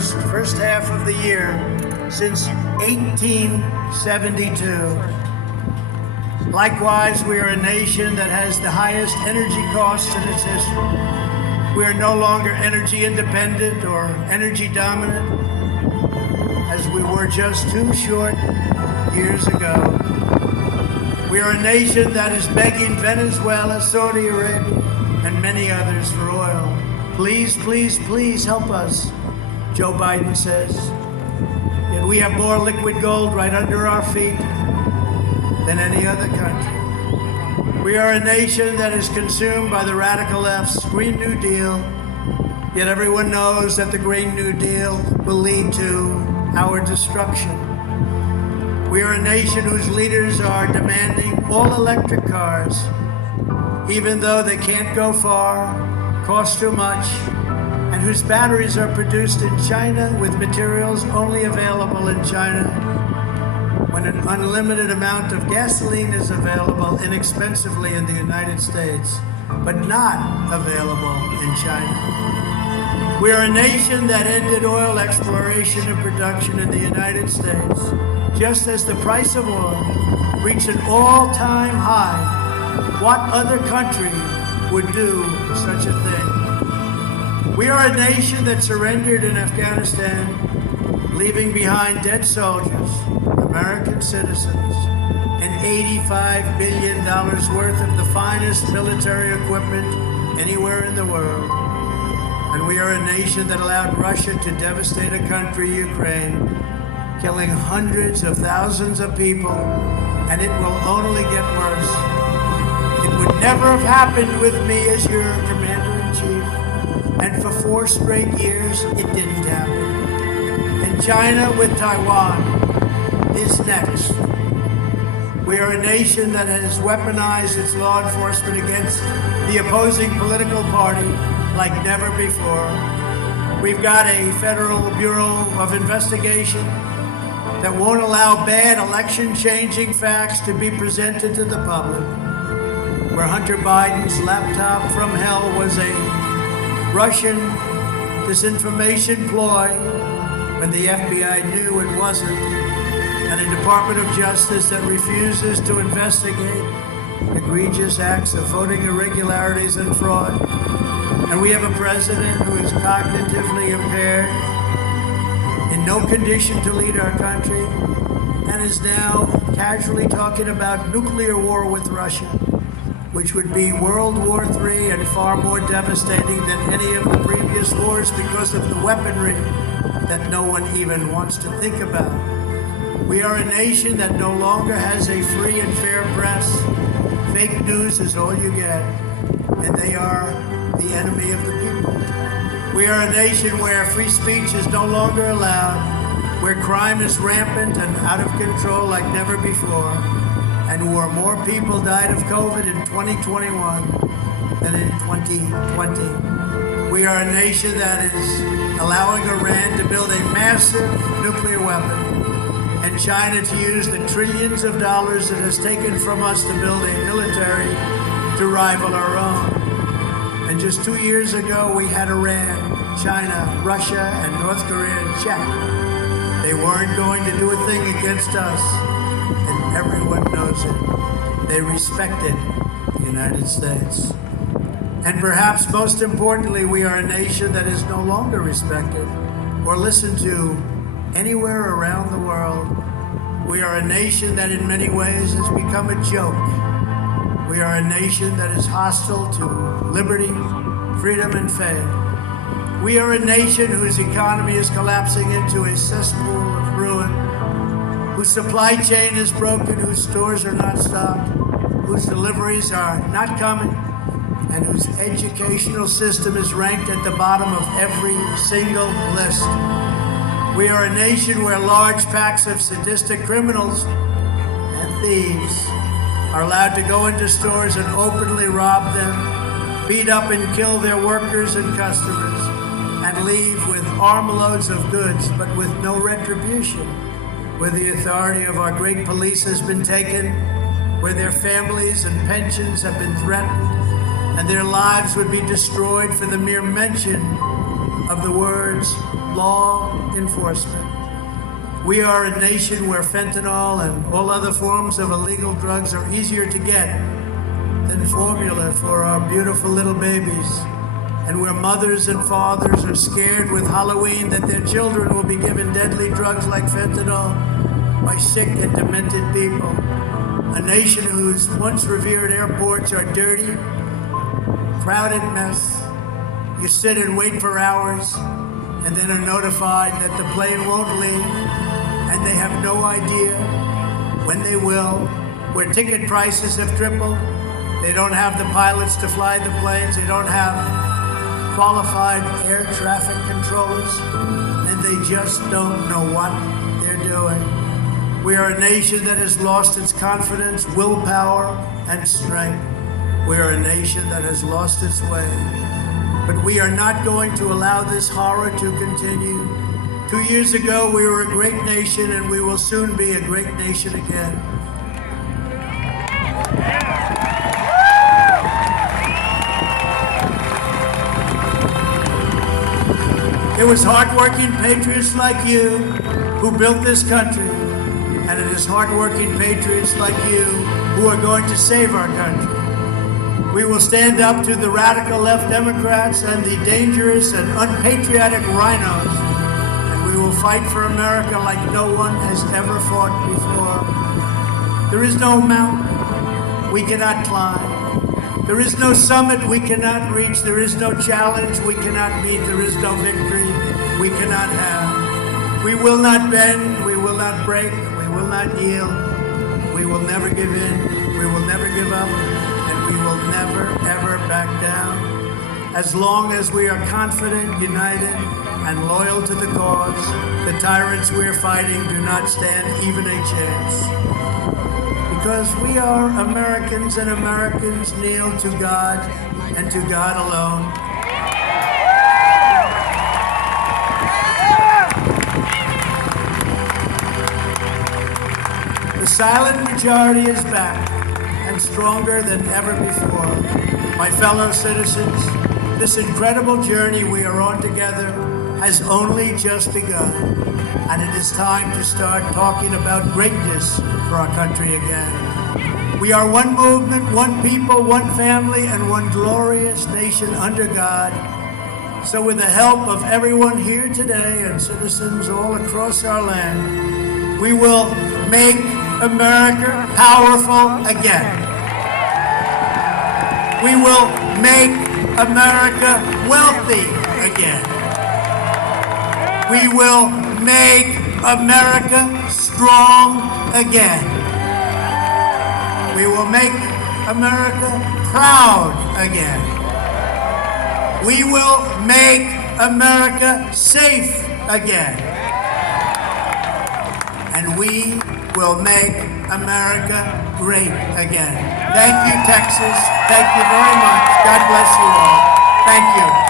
first half of the year since 1872. Likewise, we are a nation that has the highest energy costs in its history. We are no longer energy independent or energy dominant, as we were just 2 short years ago. We are a nation that is begging Venezuela, Saudi Arabia, and many others for oil. Please, please, please help us, Joe Biden says. Yet we have more liquid gold right under our feet than any other country. We are a nation that is consumed by the radical left's Green New Deal, yet everyone knows that the Green New Deal will lead to our destruction. We are a nation whose leaders are demanding all electric cars, even though they can't go far, cost too much, and whose batteries are produced in China with materials only available in China, when an unlimited amount of gasoline is available inexpensively in the United States, but not available in China. We are a nation that ended oil exploration and production in the United States, just as the price of oil reached an all-time high. What other country would do such a thing? We are a nation that surrendered in Afghanistan, leaving behind dead soldiers, American citizens, and $85 billion worth of the finest military equipment anywhere in the world. And we are a nation that allowed Russia to devastate a country, Ukraine, killing hundreds of thousands of people, and it will only get worse. It would never have happened with me as your commander-in-chief, and for 4 straight years, it didn't happen. And China with Taiwan is next. We are a nation that has weaponized its law enforcement against the opposing political party like never before. We've got a Federal Bureau of Investigation that won't allow bad election-changing facts to be presented to the public. Where Hunter Biden's laptop from hell was a Russian disinformation ploy when the FBI knew it wasn't, and a Department of Justice that refuses to investigate egregious acts of voting irregularities and fraud. And we have a president who is cognitively impaired, in no condition to lead our country, and is now casually talking about nuclear war with Russia, which would be World War III and far more devastating than any of the previous wars because of the weaponry that no one even wants to think about. We are a nation that no longer has a free and fair press. Fake news is all you get, and they are the enemy of the people. We are a nation where free speech is no longer allowed, where crime is rampant and out of control like never before, and where more people died of COVID in 2021 than in 2020. We are a nation that is allowing Iran to build a massive nuclear weapon, and China to use the trillions of dollars it has taken from us to build a military to rival our own. And just 2 years ago, we had Iran, China, Russia, and North Korea in check. They weren't going to do a thing against us, and everyone knows it. They respected the United States. And perhaps most importantly, we are a nation that is no longer respected or listened to anywhere around the world. We are a nation that in many ways has become a joke. We are a nation that is hostile to liberty, freedom, and faith. We are a nation whose economy is collapsing into a cesspool of ruin, whose supply chain is broken, whose stores are not stocked, whose deliveries are not coming, and whose educational system is ranked at the bottom of every single list. We are a nation where large packs of sadistic criminals and thieves are allowed to go into stores and openly rob them, beat up and kill their workers and customers, and leave with armloads of goods, but with no retribution, where the authority of our great police has been taken, where their families and pensions have been threatened, and their lives would be destroyed for the mere mention of the words law enforcement. We are a nation where fentanyl and all other forms of illegal drugs are easier to get than formula for our beautiful little babies, and where mothers and fathers are scared with Halloween that their children will be given deadly drugs like fentanyl by sick and demented people. A nation whose once revered airports are dirty, crowded mess. You sit and wait for hours and then are notified that the plane won't leave, and they have no idea when they will, where ticket prices have tripled. They don't have the pilots to fly the planes. They don't have qualified air traffic controllers, and they just don't know what they're doing. We are a nation that has lost its confidence, willpower, and strength. We are a nation that has lost its way. But we are not going to allow this horror to continue. 2 years ago, we were a great nation, and we will soon be a great nation again. It was hardworking patriots like you who built this country, and it is hardworking patriots like you who are going to save our country. We will stand up to the radical left Democrats and the dangerous and unpatriotic rhinos, and we will fight for America like no one has ever fought before. There is no mountain we cannot climb. There is no summit we cannot reach. There is no challenge we cannot meet. There is no victory we cannot have. We will not bend. We will not break. We will not yield. We will never give in. We will never give up. And we will never, ever back down. As long as we are confident, united, and loyal to the cause, the tyrants we are fighting do not stand even a chance. Because we are Americans, and Americans kneel to God and to God alone. The silent majority is back and stronger than ever before. My fellow citizens, this incredible journey we are on together has only just begun. And it is time to start talking about greatness for our country again. We are one movement, one people, one family, and one glorious nation under God. So with the help of everyone here today and citizens all across our land, we will make America powerful again. We will make America wealthy again. We will make America strong again. We will make America proud again. We will make America safe again. And we will make America great again. Thank you, Texas. Thank you very much. God bless you all. Thank you.